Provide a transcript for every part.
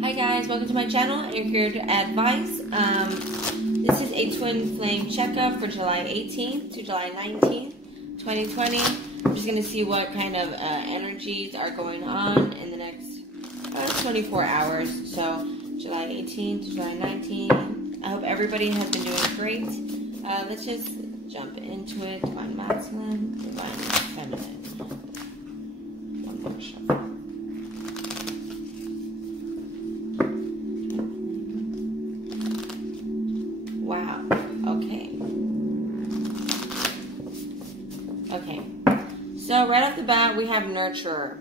Hi guys, welcome to my channel, Anchoredadvice. This is a twin flame checkup for July 18th to July 19th, 2020. I'm just going to see what kind of energies are going on in the next 24 hours. So July 18th to July 19th. I hope everybody has been doing great. Let's just jump into it. Divine masculine, divine feminine. One more shuffle. Wow. Okay. Okay. So right off the bat, we have nurturer.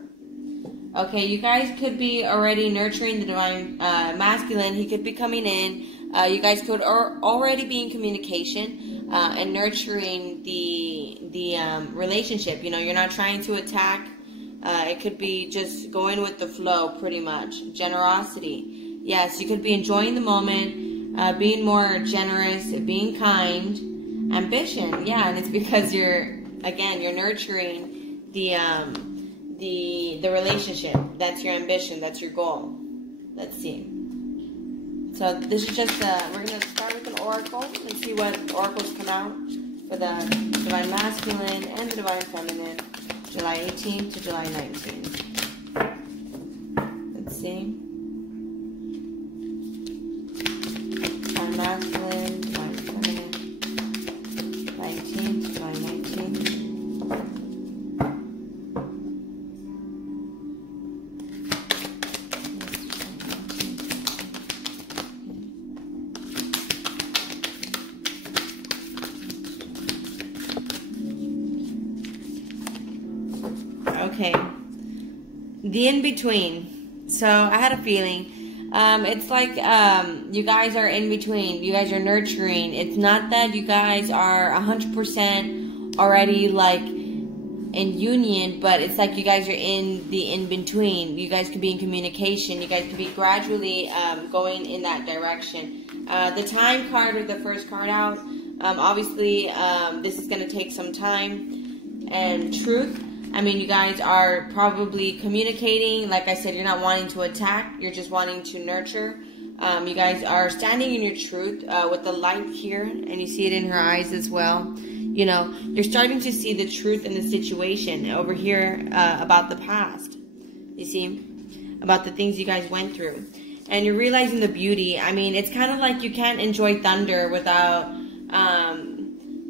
Okay, you guys could be already nurturing the divine masculine. He could be coming in. You guys could already be in communication and nurturing the relationship. You know, you're not trying to attack. It could be just going with the flow, pretty much. Generosity. Yes, you could be enjoying the moment. Being more generous, being kind, ambition, yeah, and it's because you're nurturing the relationship. That's your ambition. That's your goal. Let's see. So this is just we're gonna start with an oracle and see what oracles come out for the divine masculine and the divine feminine, July 18th to July 19th. Let's see. Masculine, divine feminine, 19th, July 19th. Okay, the in-between. So I had a feeling. It's like you guys are in between. You guys are nurturing. It's not that you guys are 100% already like in union, but it's like you guys are in the in-between. You guys could be in communication. You guys could be gradually going in that direction. The time card or the first card out, obviously this is going to take some time. And truth. I mean, you guys are probably communicating. Like I said, you're not wanting to attack. You're just wanting to nurture. You guys are standing in your truth with the light here, and you see it in her eyes as well. You know, you're starting to see the truth in the situation over here about the past. You see, about the things you guys went through. And you're realizing the beauty. I mean, it's kind of like you can't enjoy thunder without...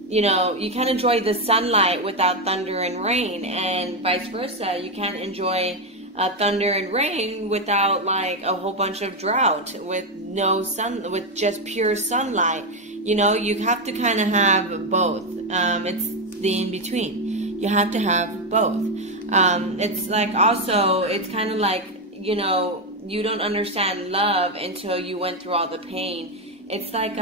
you know, you can't enjoy the sunlight without thunder and rain, and vice versa. You can't enjoy thunder and rain without like a whole bunch of drought, with no sun, with just pure sunlight. You know, you have to kind of have both. It's the in-between. You have to have both. It's like also, it's kind of like, you know, you don't understand love until you went through all the pain. It's like,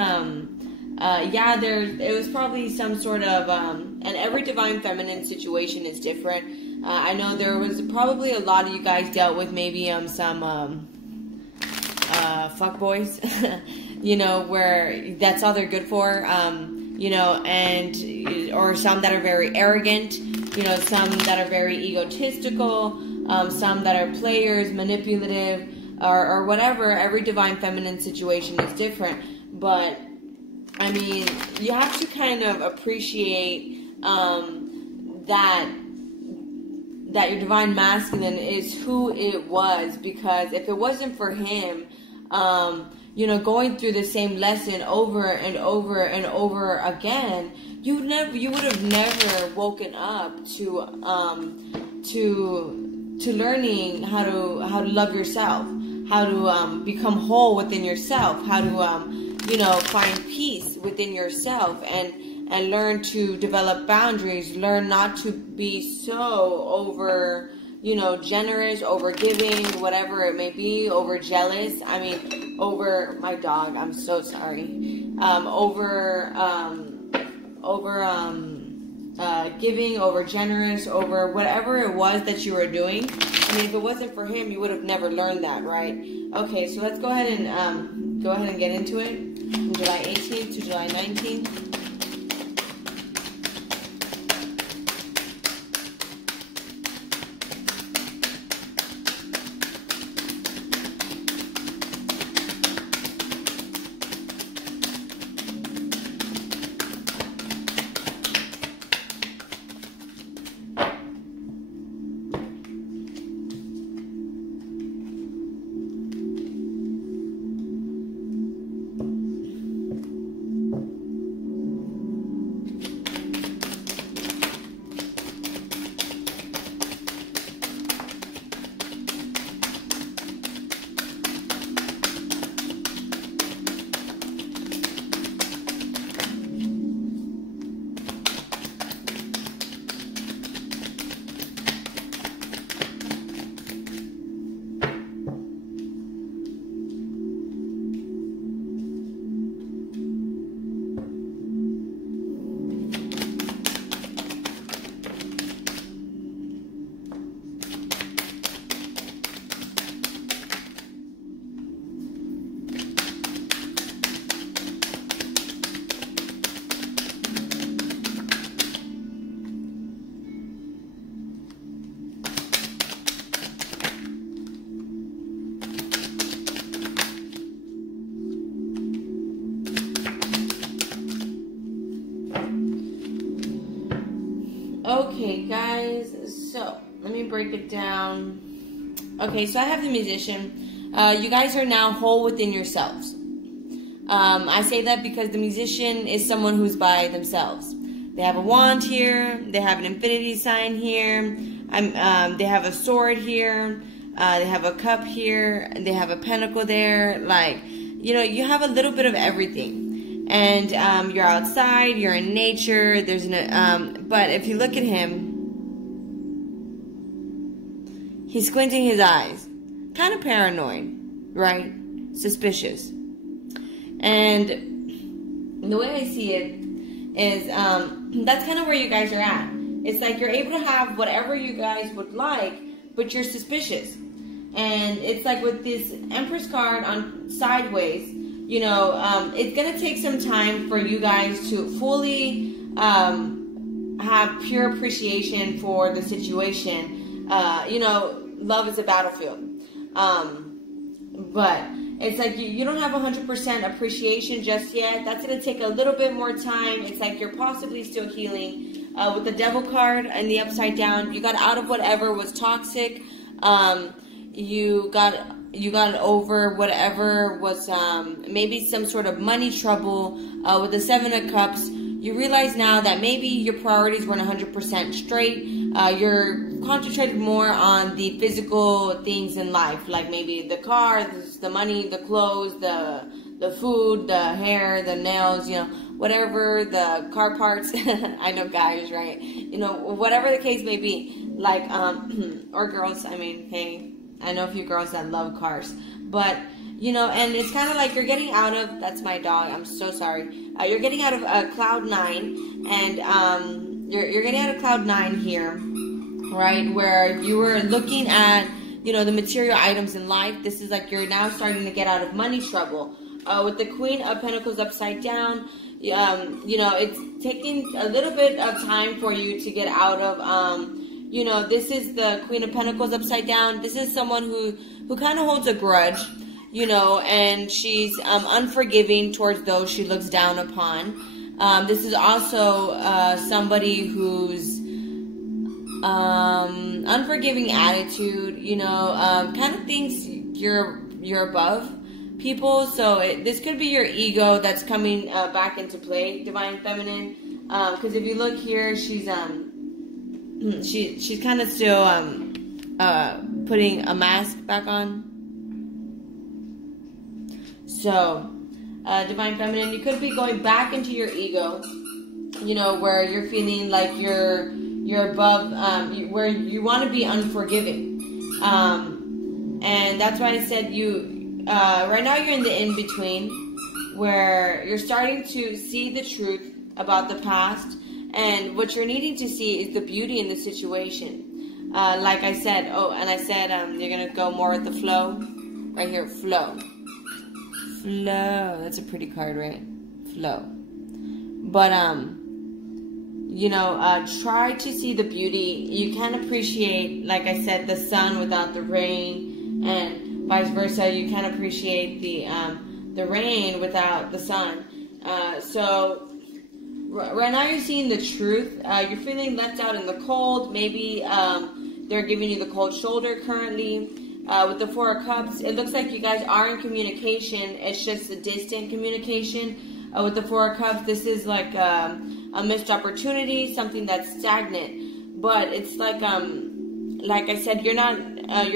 yeah, it was probably some sort of, and every divine feminine situation is different. I know there was probably a lot of you guys dealt with maybe some fuckboys, you know, where that's all they're good for, you know, and or some that are very arrogant, you know, some that are very egotistical, some that are players, manipulative, or whatever. Every divine feminine situation is different, but I mean, you have to kind of appreciate that your divine masculine is who it was, because if it wasn't for him, you know, going through the same lesson over and over and over again, you would have never woken up to learning how to love yourself, how to become whole within yourself, how to you know, find peace within yourself, and learn to develop boundaries, learn not to be so over, you know, generous, over giving, whatever it may be, over jealous. I mean, over my dog, I'm so sorry. Over giving, over generous, over whatever it was that you were doing. I mean, if it wasn't for him, you would have never learned that, right? Okay, so let's go ahead and get into it. From July 18th to July 19th. Okay, guys, so let me break it down. Okay, so I have the Musician. You guys are now whole within yourselves. I say that because the Musician is someone who's by themselves. They have a wand here. They have an infinity sign here. They have a sword here. They have a cup here. They have a pentacle there. Like, you know, you have a little bit of everything. And you're outside. You're in nature. There's but if you look at him, he's squinting his eyes. Kind of paranoid, right? Suspicious. And the way I see it is that's kind of where you guys are at. It's like you're able to have whatever you guys would like, but you're suspicious. And it's like with this Empress card on sideways, you know, it's going to take some time for you guys to fully have pure appreciation for the situation. You know, love is a battlefield. But it's like you don't have 100% appreciation just yet. That's going to take a little bit more time. It's like you're possibly still healing. With the Devil card and the upside down, you got out of whatever was toxic. You got over whatever was maybe some sort of money trouble. With the Seven of Cups, you realize now that maybe your priorities weren't 100% straight. You're concentrated more on the physical things in life, like maybe the car, the money, the clothes, the food, the hair, the nails, you know, whatever, the car parts. I know guys, right? You know, whatever the case may be, like, or girls, I mean, hey, I know a few girls that love cars, but, you know, and it's kind of like you're getting out of, that's my dog, I'm so sorry, you're getting out of cloud 9, and you're getting out of cloud 9 here, right, where you were looking at, you know, the material items in life. This is like you're now starting to get out of money trouble. With the Queen of Pentacles upside down, you know, it's taking a little bit of time for you to get out of, you know, this is the Queen of Pentacles upside down. This is someone who kind of holds a grudge, you know, and she's unforgiving towards those she looks down upon. This is also somebody who's unforgiving attitude, you know, kind of thinks you're above people. So this could be your ego that's coming back into play, Divine Feminine. Because if you look here, she's kind of still putting a mask back on. So Divine Feminine, you could be going back into your ego, you know, where you're feeling like you're above, where you want to be unforgiving. And that's why I said right now you're in the in-between, where you're starting to see the truth about the past, and what you're needing to see is the beauty in the situation. Like I said, you're going to go more with the flow. Right here, flow. Flow. That's a pretty card, right? Flow. But, you know, try to see the beauty. You can appreciate, like I said, the sun without the rain, and vice versa. You can appreciate the rain without the sun. So right now you're seeing the truth. You're feeling left out in the cold. Maybe they're giving you the cold shoulder currently. With the Four of Cups, it looks like you guys are in communication. It's just a distant communication. With the Four of Cups, this is like a missed opportunity, something that's stagnant. But it's like I said, you're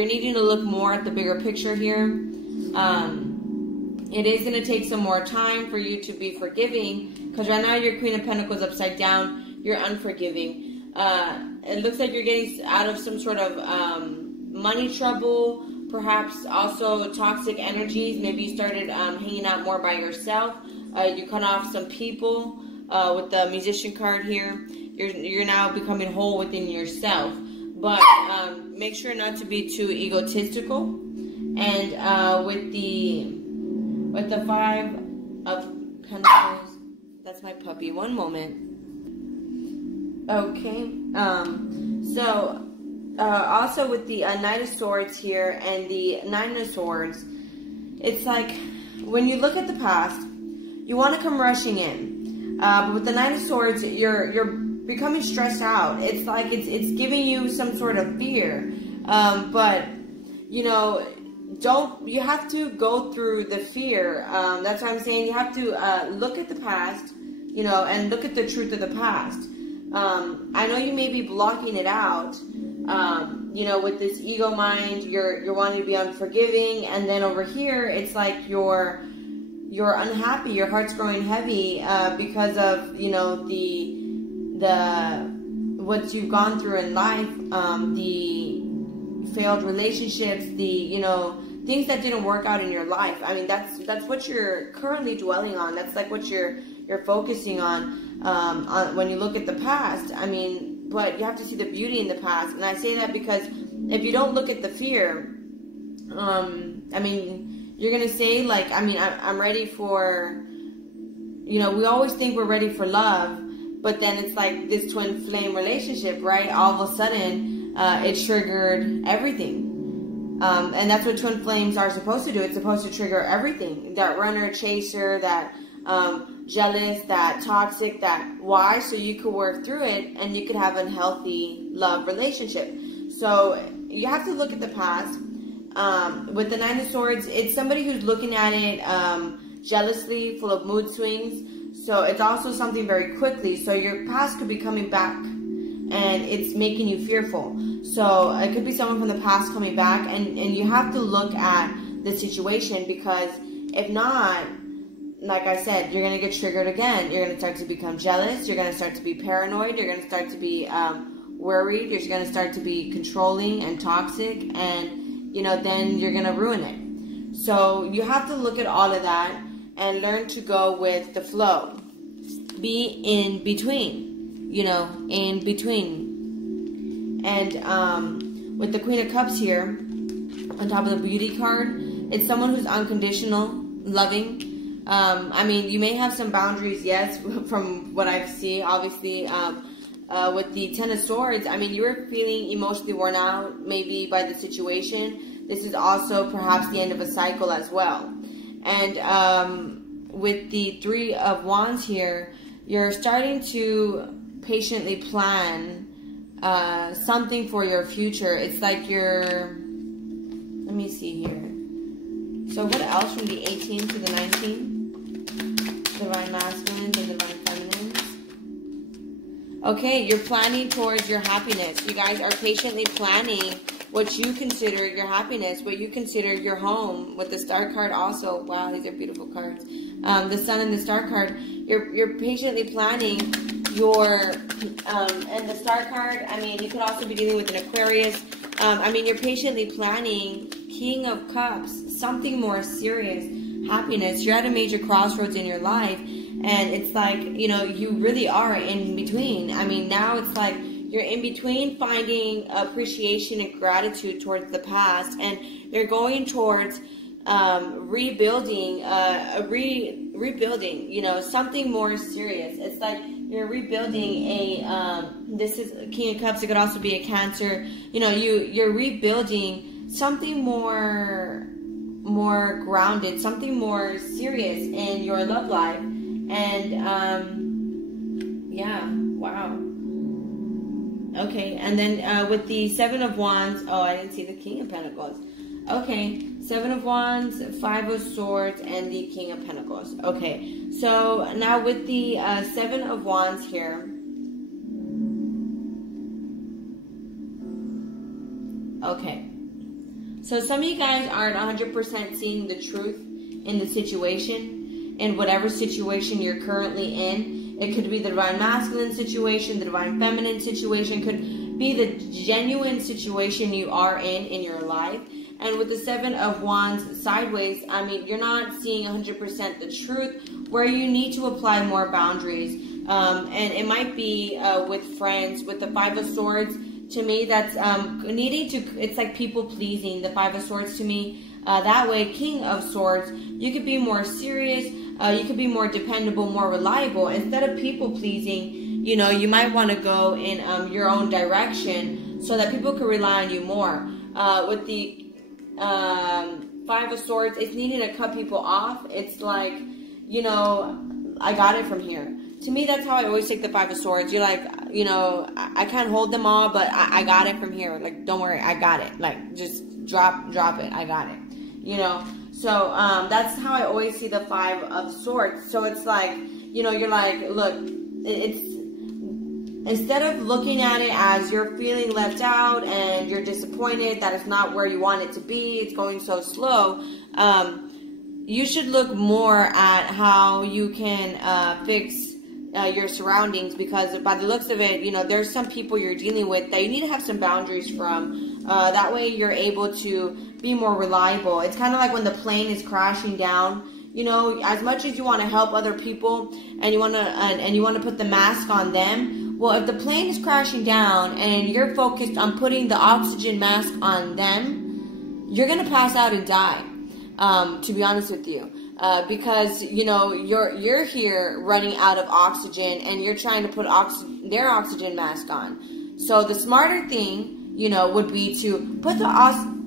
needing to look more at the bigger picture here. It is going to take some more time for you to be forgiving, because right now your Queen of Pentacles upside down, you're unforgiving. It looks like you're getting out of some sort of money trouble, perhaps also toxic energies. Maybe you started hanging out more by yourself. You cut off some people with the Musician card here. You're now becoming whole within yourself. But make sure not to be too egotistical. And with the Five of Pentacles, that's my puppy. One moment. Okay. So also with the Knight of Swords here and the Nine of Swords, it's like when you look at the past, you want to come rushing in. But with the Knight of Swords, you're becoming stressed out. It's like it's giving you some sort of fear. But you know, you have to go through the fear. That's what I'm saying. You have to look at the past, you know, and look at the truth of the past. I know you may be blocking it out, you know, with this ego mind. You're wanting to be unforgiving, and then over here, it's like you're unhappy. Your heart's growing heavy because of, you know, the what you've gone through in life, the failed relationships, the, you know, things that didn't work out in your life. I mean, that's what you're currently dwelling on. That's like what you're focusing on when you look at the past. I mean, but you have to see the beauty in the past. And I say that because if you don't look at the fear, I mean, you're gonna say like, I mean, I'm ready for, you know, we always think we're ready for love, but then it's like this twin flame relationship, right? All of a sudden, it triggered everything. And that's what twin flames are supposed to do. It's supposed to trigger everything. That runner, chaser, that jealous, that toxic, that why? So you could work through it and you could have a healthy love relationship. So you have to look at the past. With the Nine of Swords, it's somebody who's looking at it jealously, full of mood swings. So it's also something very quickly. So your past could be coming back and it's making you fearful. So it could be someone from the past coming back, and you have to look at the situation, because if not, like I said, you're going to get triggered again. You're going to start to become jealous. You're going to start to be paranoid. You're going to start to be worried. You're going to start to be controlling and toxic, and, you know, then you're going to ruin it. So you have to look at all of that and learn to go with the flow. Be in between, you know, in between. And with the Queen of Cups here, on top of the Beauty card, it's someone who's unconditional, loving. I mean, you may have some boundaries, yes, from what I see, obviously. With the Ten of Swords, I mean, you were feeling emotionally worn out, maybe by the situation. This is also perhaps the end of a cycle as well. And with the Three of Wands here, you're starting to patiently plan something for your future. It's like you're, let me see here. So what else from the 18 to the 19? Divine Masculines and Divine Feminines. Okay, you're planning towards your happiness. You guys are patiently planning what you consider your happiness, what you consider your home. With the Star card also. Wow, these are beautiful cards. The Sun and the Star card. You're patiently planning your, and the Star card, I mean, you could also be dealing with an Aquarius. I mean, you're patiently planning King of Cups, something more serious, happiness. You're at a major crossroads in your life, and it's like, you know, you really are in between. I mean, now it's like you're in between finding appreciation and gratitude towards the past, and you're going towards rebuilding, rebuilding, you know, something more serious. It's like you're rebuilding a, this is King of Cups. It could also be a Cancer. You know, you're rebuilding something more grounded, something more serious in your love life. And, yeah, wow. Okay, and then with the Seven of Wands, oh, I didn't see the King of Pentacles. Okay, Seven of Wands, Five of Swords, and the King of Pentacles. Okay, so now with the Seven of Wands here. Okay, so some of you guys aren't 100% seeing the truth in the situation, in whatever situation you're currently in. It could be the Divine Masculine situation, the Divine Feminine situation, could be the genuine situation you are in your life. And with the Seven of Wands sideways, I mean, you're not seeing 100% the truth, where you need to apply more boundaries. And it might be with friends. With the Five of Swords, to me, that's needing to, it's like people pleasing. The Five of Swords to me, that way, King of Swords, you could be more serious. You could be more dependable, more reliable. Instead of people pleasing, you know, you might want to go in your own direction so that people can rely on you more. With the Five of Swords, it's needing to cut people off. It's like, you know, I got it from here. To me, that's how I always take the Five of Swords. You're like, you know, I can't hold them all, but I got it from here. Like, don't worry, I got it. Like, just drop it. I got it. You know, so that's how I always see the Five of Swords. So it's like, you know, you're like, look, it's instead of looking at it as you're feeling left out and you're disappointed that it's not where you want it to be, it's going so slow, you should look more at how you can fix your surroundings, because by the looks of it, you know, there's some people you're dealing with that you need to have some boundaries from. That way you're able to be more reliable. It's kind of like when the plane is crashing down. You know, as much as you want to help other people and you want to put the mask on them, well, if the plane is crashing down and you're focused on putting the oxygen mask on them, you're gonna pass out and die. To be honest with you, because you know you're here running out of oxygen and you're trying to put their oxygen mask on. So the smarter thing, you know, would be to put the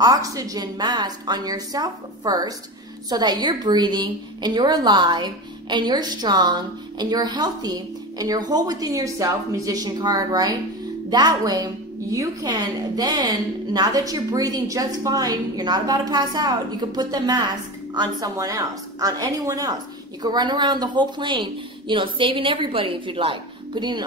oxygen mask on yourself first, so that you're breathing and you're alive and you're strong and you're healthy and you're whole within yourself. Magician card, right? That way you can then, now that you're breathing just fine, you're not about to pass out, you can put the mask on someone else, on anyone else. You can run around the whole plane, you know, saving everybody if you'd like, putting an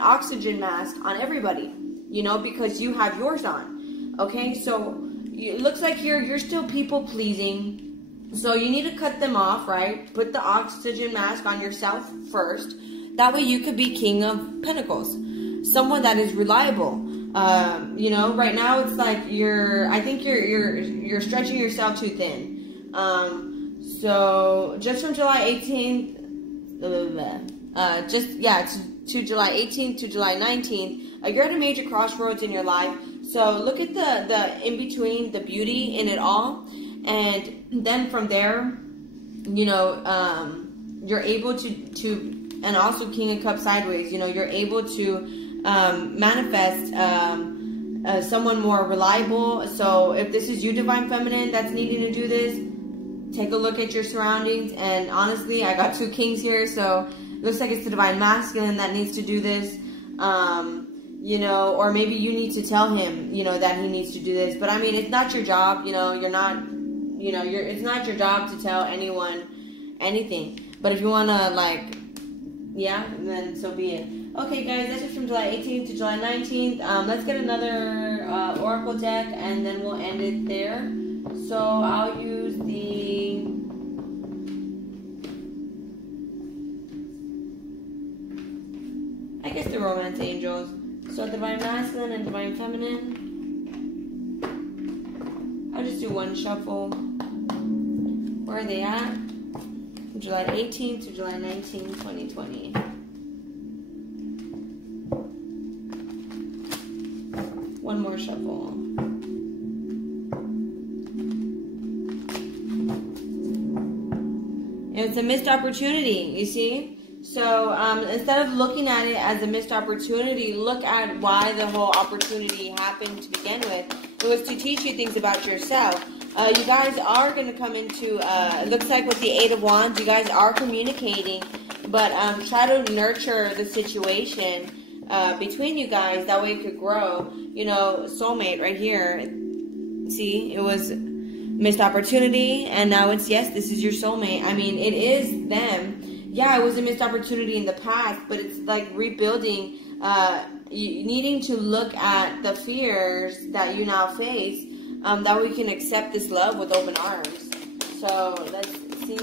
oxygen mask on everybody, you know, because you have yours on. Okay, so it looks like you're still people pleasing, so you need to cut them off, right? Put the oxygen mask on yourself first. That way you could be King of Pentacles, someone that is reliable. You know, right now it's like I think you're stretching yourself too thin. So just from July 18th, to July 18th to July 19th, you're at a major crossroads in your life. So look at the in between, the beauty in it all, and then from there, you know, you're able to, and also King of Cups sideways. You know, you're able to manifest someone more reliable. So if this is you, Divine Feminine, that's needing to do this, take a look at your surroundings. And honestly, I got two kings here, so it looks like it's the Divine Masculine that needs to do this. You know, or maybe you need to tell him, you know, that he needs to do this. But I mean, it's not your job, you know, it's not your job to tell anyone anything. But if you want to, like, yeah, then so be it. Okay, guys, that's just from July 18th to July 19th. Let's get another Oracle deck, and then we'll end it there. So I'll use the Romance Angels. So Divine Masculine and Divine Feminine. I'll just do one shuffle. Where are they at? July 18th to July 19th, 2020. One more shuffle. And it's a missed opportunity, you see? So instead of looking at it as a missed opportunity, look at why the whole opportunity happened to begin with. It was to teach you things about yourself. You guys are going to come into, it looks like with the Eight of Wands, you guys are communicating, but try to nurture the situation between you guys. That way it could grow. You know, soulmate right here. See, it was missed opportunity, and now it's, yes, this is your soulmate. I mean, it is them. Yeah, it was a missed opportunity in the past, but it's like rebuilding, needing to look at the fears that you now face, that we can accept this love with open arms. So, let's see.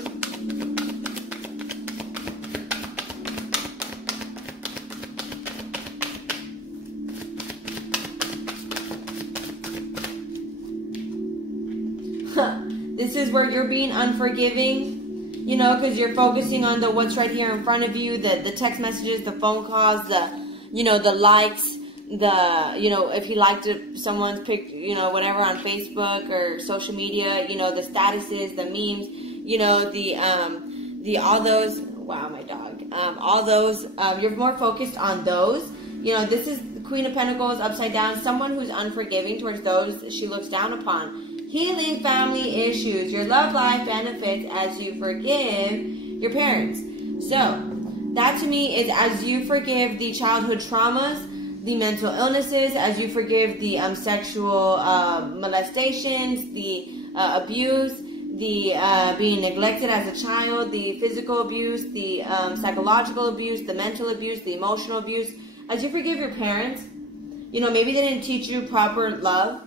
This is where you're being unforgiving. You know, because you're focusing on the what's right here in front of you, the text messages, the phone calls, you know, the likes, you know, if you liked someone's pic, you know, whatever on Facebook or social media, you know, the statuses, the memes, you know, all those, wow, my dog, all those, you're more focused on those. You know, this is the Queen of Pentacles upside down, someone who's unforgiving towards those she looks down upon. Healing family issues. Your love life benefits as you forgive your parents. So, that to me is as you forgive the childhood traumas, the mental illnesses, as you forgive the sexual molestations, the abuse, the being neglected as a child, the physical abuse, the psychological abuse, the mental abuse, the emotional abuse, as you forgive your parents, you know, maybe they didn't teach you proper love,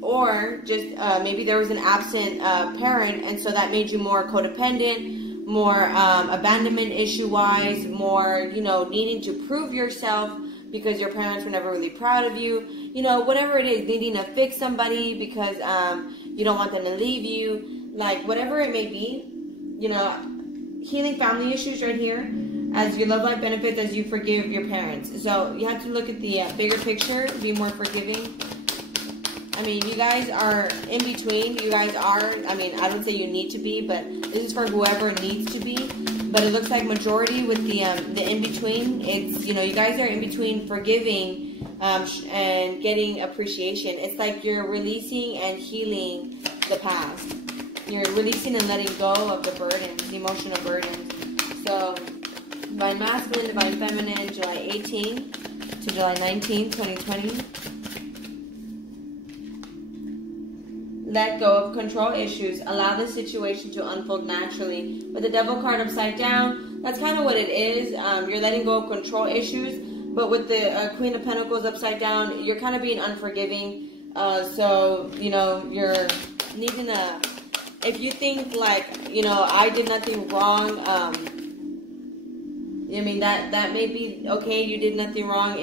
or just maybe there was an absent parent, and so that made you more codependent, more abandonment issue-wise, more, you know, needing to prove yourself because your parents were never really proud of you, you know, whatever it is, needing to fix somebody because you don't want them to leave you, like whatever it may be, you know, healing family issues right here, as your love life benefits as you forgive your parents. So you have to look at the bigger picture, be more forgiving. I mean, you guys are in between. You guys are, I mean, I don't say you need to be, but this is for whoever needs to be. But it looks like majority with the in-between, it's, you know, you guys are in between forgiving and getting appreciation. It's like you're releasing and healing the past. You're releasing and letting go of the burdens, the emotional burdens. So, Divine Masculine, Divine Feminine, July 18 to July 19, 2020. Let go of control issues. Allow the situation to unfold naturally. With the Devil card upside down, that's kind of what it is. You're letting go of control issues. But with the Queen of Pentacles upside down, you're kind of being unforgiving. So, you know, you're needing to... If you think like, you know, I did nothing wrong, I mean, that may be okay. You did nothing wrong,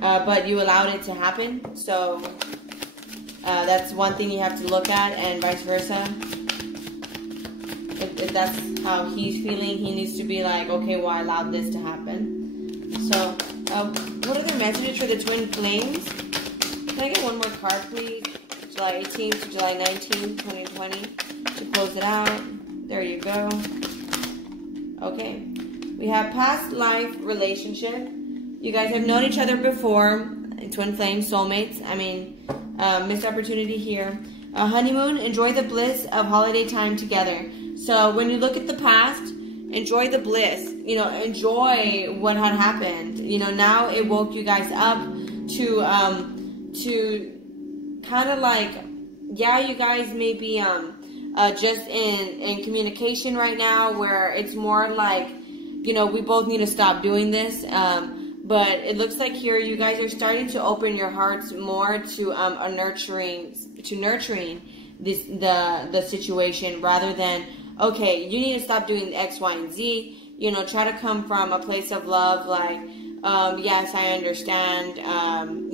but you allowed it to happen. So... that's one thing you have to look at, and vice versa. If that's how he's feeling, he needs to be like, okay, well, I allowed this to happen. So, what are their messages for the twin flames? Can I get one more card, please? July 18th to July 19th, 2020, to close it out. There you go. Okay. We have past life relationship. You guys have known each other before. Twin flames, soulmates. I mean... missed opportunity here. Honeymoon, enjoy the bliss of holiday time together. So when you look at the past, enjoy the bliss. You know, enjoy what had happened. You know, now it woke you guys up to kind of like, yeah, you guys may be just in communication right now, where it's more like, you know, we both need to stop doing this. But it looks like here you guys are starting to open your hearts more to nurturing the situation, rather than, okay, you need to stop doing X, Y, and Z. You know, try to come from a place of love, like, yes, I understand.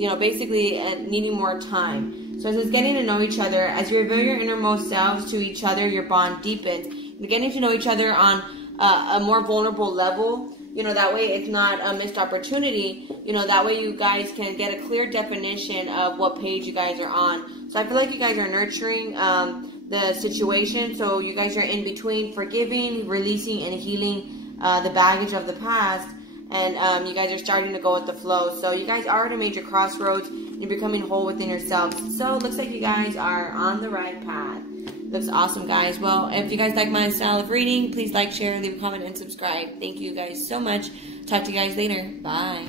You know, basically needing more time. So as it's getting to know each other, as you reveal your innermost selves to each other, your bond deepens. You're getting to know each other on a more vulnerable level. You know, that way it's not a missed opportunity. You know, that way you guys can get a clear definition of what page you guys are on. So I feel like you guys are nurturing the situation. So you guys are in between forgiving, releasing, and healing the baggage of the past. And you guys are starting to go with the flow. So you guys are at a major crossroads. You're becoming whole within yourselves. So it looks like you guys are on the right path. Looks awesome, guys. Well, if you guys like my style of reading, please like, share, leave a comment, and subscribe. Thank you guys so much. Talk to you guys later. Bye.